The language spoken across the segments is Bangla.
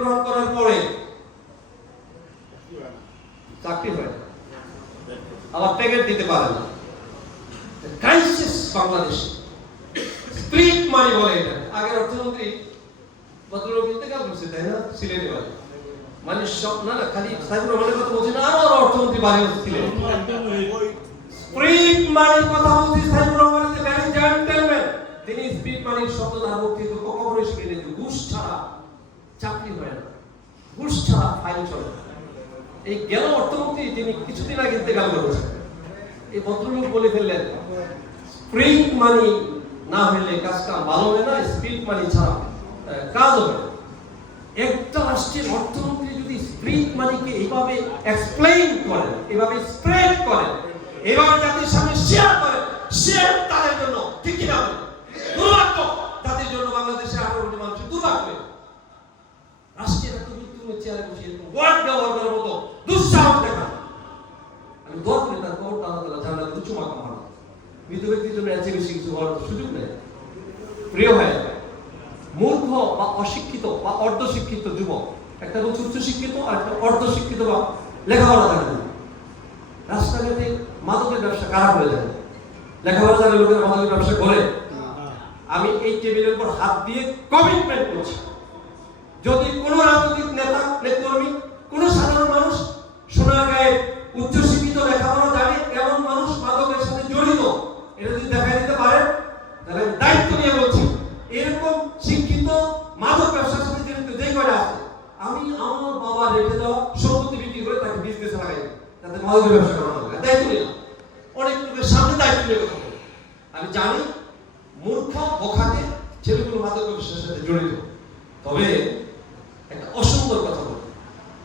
গ্রহণ করার পরে চাকরি হয় না, আবার প্যাকেট দিতে পারে না। ক্রাইসিস বাংলাদেশে। স্প্লিট মানি বলে এটা। আগের অর্থমন্ত্রী ভদ্রলোক ইন্তেকাল করছে, তাই না? সিলেটে বাড়ি। মানে সব না খালি সাইফুর রহমানের কথা বলছি না, আরো অর্থমন্ত্রী বাড়ি ছিলেন। স্প্লিট মানির কথা বলছি সাইফুর রহমান, যে ভেরি জেন্টলম্যান। তিনি স্প্লিট মানির শব্দ না বলতে তো কখনোই শিখেনি যে ঘুষ ছাড়া চাকরি হয় না, ঘুষ ছাড়া ফাইল চলে না। এই গেল অর্থমন্ত্রী যিনি কিছুদিন আগে ইন্তেকাল করেছেন, এই ভদ্রলোক বলে ফেললেন স্প্লিট মানি না হলে কাজটা ভালো হবে না, স্প্লিট মানি ছাড়া কাজ হবে না। একটা রাষ্ট্রের অর্থমন্ত্রী যদি স্প্লিট মানিকে এইভাবে এক্সপ্লেইন করেন, এইভাবে স্প্রেড করেন, এইভাবে জাতির সামনে শেয়ার করেন, শেয়ার তাদের জন্য ঠিক কি না? দুর্ভাগ্য জাতির জন্য, বাংলাদেশে 18 কোটি মানুষের দুর্ভাগ্য। রাষ্ট্রের একটা গুরুত্বপূর্ণ চেয়ারে বসে ওয়ার্ড ব্যবহার করার মতো দুঃসাহস দেখা। আমি দোয়া করি তার কবরটা আল্লাহ তাআলা জান্নাতে উঁচু মাকাম বানান। মৃত ব্যক্তির জন্য এর চেয়ে বেশি কিছু হওয়ার সুযোগ নেই। প্রিয় ভাই, মূর্খ বা অশিক্ষিত বা অর্ধশিক্ষিত যুবক, একটা হচ্ছে উচ্চ শিক্ষিত আর একটা অর্ধশিক্ষিত বা লেখাপড়া জানে না, রাস্তাঘাটে মাদকের ব্যবসা কারা করে যায়? লেখাপড়া জানে লোকেরা মাদকের ব্যবসা করে। আমি এই টেবিলের উপর হাত দিয়ে কমিটমেন্ট করছি, যদি কোন রাজনৈতিক নেতা, নেতৃত্বকর্মী, কোন সাধারণ মানুষ সোনারগাঁয়ে উচ্চ শিক্ষিত লেখাপড়া জানে এমন মানুষ মাদকের সাথে জড়িত, এটা যদি দেখা দিতে পারেন, তাহলে আমি দায়িত্ব নিয়ে বলছি, এরকম শিক্ষিত মাদক ব্যবসার সাথে জড়িত যে কয়টা আছে, আমি আমার বাবা রেখে দেওয়া সম্পত্তি বিক্রি করে তাকে বিজনেসে লাগাই, যাতে মাদকের ব্যবসা করা না হয়। দায়িত্ব নিলাম, অনেক লোকের সামনে দায়িত্ব নিয়ে কথা বলি। আমি জানি মূর্খ বখাটে ছেলেগুলো মাদক ব্যবসার সাথে জড়িত। তবে একটা অসুন্দর কথা বলি,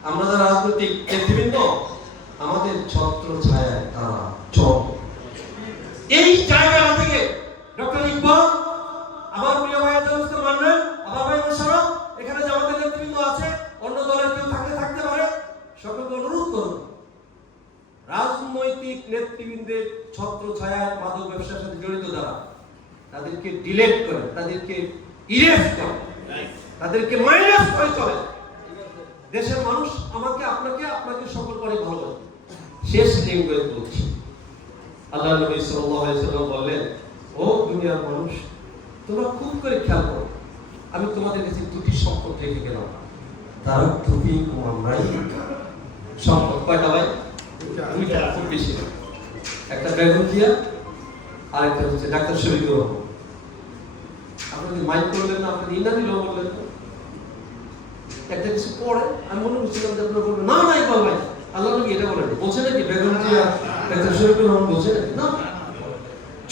আমরা যারা রাজনৈতিক নেতৃবৃন্দ, আমাদের ছত্র ছায়ায় তারা চল। এই জায়গা থেকে ডক্টর ইকবাল, আমার প্রিয় ভাই আব্দুল মান্নান, আমার ভাই মোশাররফ, এখানে যে আমাদের নেতৃবৃন্দ আছে, অন্য দলের কেউ থাকতে পারে, সকলকে অনুরোধ করুন, রাজনৈতিক নেতৃবৃন্দের ছত্র ছায়ায় মাদক ব্যবসার সাথে জড়িত যারা, তাদেরকে ডিলেট করে, তাদেরকে ইরেজ করে, তাদেরকে মাইনাস করে চলে। দেশের মানুষ আমাকে, আপনাকে সকল করে ভালো। শেষ ল্যাঙ্গুয়েজ বলছি, আল্লাহ নবী সাল্লাল্লাহু আলাইহি ওয়াসাল্লাম বললেন, ও দুনিয়ার মানুষ, তোমরা খুব করে খেয়াল করো, আমি তোমাদের কাছে দুটি সম্পদ রেখে গেলাম, তার দুটি তোমার নাই। সম্পদ কয়টা ভাই? দুইটা, খুব বেশি। একটা বেগম জিয়া, আর একটা হচ্ছে ডাক্তার শফিকুর রহমান। আপনি মাইক করলেন না, আপনি ইনা দিলেও বললেন না। একটা কিছু পড়ে আমি মনে করছিলাম যে আপনারা বলবেন না, নাই বল ভাই, আল্লাহ নবী এটা বলেন, বলছে নাকি বেগম জিয়া ডাক্তার শফিকুর রহমান বলছে না?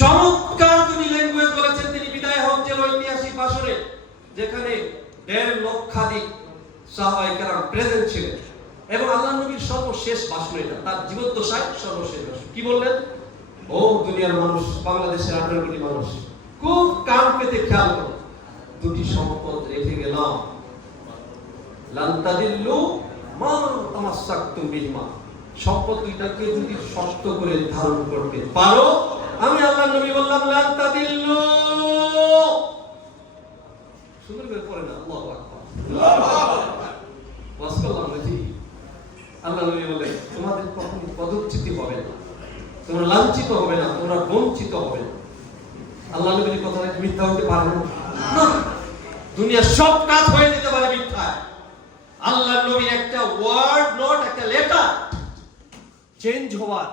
চমৎকার তিনি ল্যাঙ্গুয়েজ বলেছেন। তিনি বিদায় হজ্জের ঐতিহাসিক ভাষণে, যেখানে 1.5 লক্ষাধিক সাহাবায়ে কেরাম প্রেজেন্ট ছিলেন, এবং আল্লাহ নবীর সর্বশেষ ভাষণ এটা, তার জীবদ্দশায় সর্বশেষ ভাষণ। কি বললেন? ও দুনিয়ার মানুষ, বাংলাদেশের 18 কোটি মানুষ, খুব কান পেতে খেয়াল করো, দুটি সম্পদ রেখে গেলাম, লান তাদিল্লু মা তামাসসাকতুম বিহিমা। সম্পদ দুইটাকে যদি শক্ত করে ধারণ করতে পারো, আমি আল্লাহ নবী বললাম লান তাদিল্লু। সুন্দর করে পড়েন না, আল্লাহু আকবার, আল্লাহু আকবার। ওয়াসসালাম নাজি, আল্লাহ নবী বলেন, তোমাদের কখনো পদচ্যুতি হবে না, তোমরা লাঞ্ছিত হবে না, তোমরা বঞ্চিত হবে না। আল্লাহ নবীর কথা মিথ্যা হতে পারে না। দুনিয়ার সব কাজ হয়ে যেতে পারে মিথ্যায়, আল্লাহ নবীর একটা ওয়ার্ড, নট একটা লেটার চেঞ্জ হওয়ার